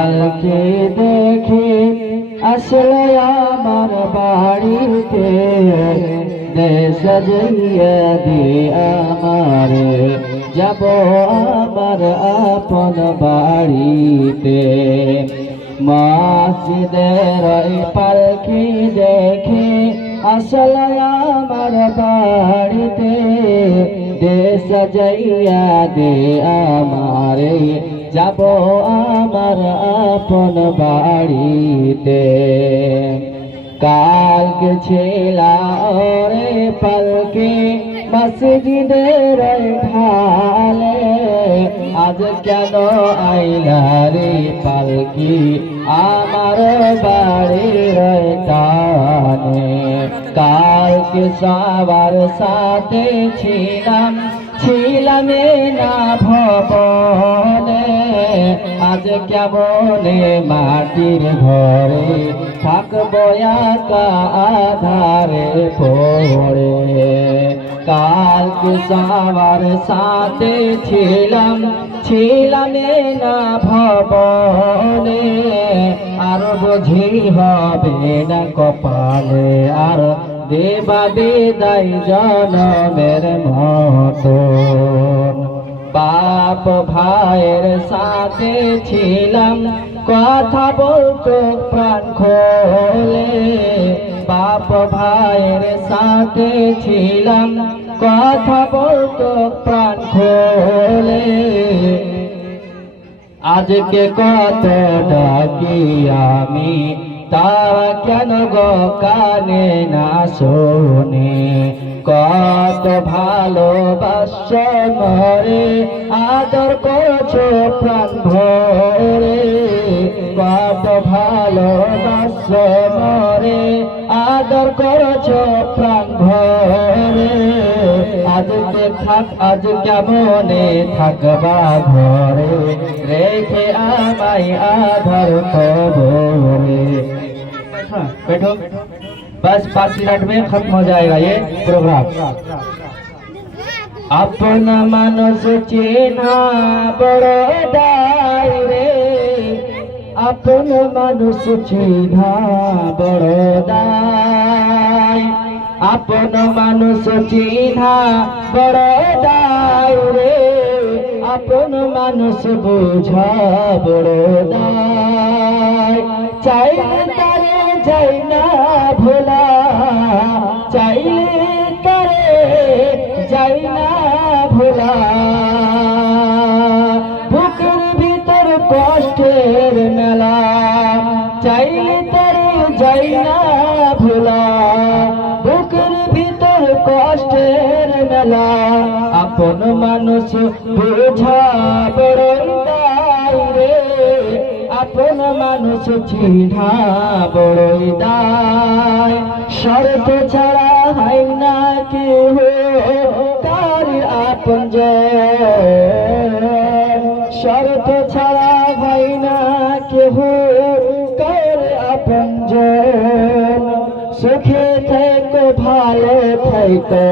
পালকি দেখে আসলে আমার বাড়িতে দেশ সাজাইয়া দিয়ে আমারে যাব আমার আপন বাড়িতে। মসজিদের পালকি দেখে আসলে আমার বাড়িতে দেশ সাজাইয়া দে আমারে যাব আমার আপন বাড়িতে। কালকে ছিলা রে পালকি মসজিদের ঢালে, আজ কেন আইলা রে পালকি আমার বাড়ির টানে। কালকে সবার সাথে ছিলাম না ভবনে, আজ কেমনে মাটির ঘরে থাকবো একা আধারে পড়ে। কালকে সবার সাথে ছিলাম না ভবনে, আর বুঝি হবে না কপালে আর দেবা বিদায় জনমের মতো। বাপ ভাইয়ের সাথে ছিলাম কথা বলতো প্রাণ খোলে, বাপ ভাইয়ের সাথে ছিলাম কথা বলতো প্রাণ খোলে। আজকে কত ডাকি আমি তারা কেন গো কানে না শোনে। কত ভালোবাসা মরে আদর করছো প্রাণ ভরে, কত ভালোবাসা মরে আদর করছো প্রাণ ভরে। আজ কেমনে থাকবা ঘরে রেখে আমায় আধার কবরে। बैठो, बस 5 मिनट में खत्म हो जाएगा ये प्रोग्राम। अपन मानुष चिन्हा बड़ो दाई रे, अपन मानुष चिन्हा बड़ो दाई, अपन मानुष चिन्हा बड़ो दाई रे, अपन मानुष बुझा बड़ो दाई। चाइले तारे যাই না ভোলা, চাইলে তারে যাই না ভোলা। বুকের ভিতর কষ্টের মেলা, চাইলে তারে যাই না ভোলা। বুকের ভিতর কষ্টের মেলা, আপন মানুষ বোঝা বড়ই দায় রে, আপন মানুষ চিন্হা বড়ই দায়। শর্ত ছাড়া হয় না কেহ তার আপনজন, শর্ত ছাড়া হয় না কেহ তার আপনজন। সুখে থেকো ভালো থেকো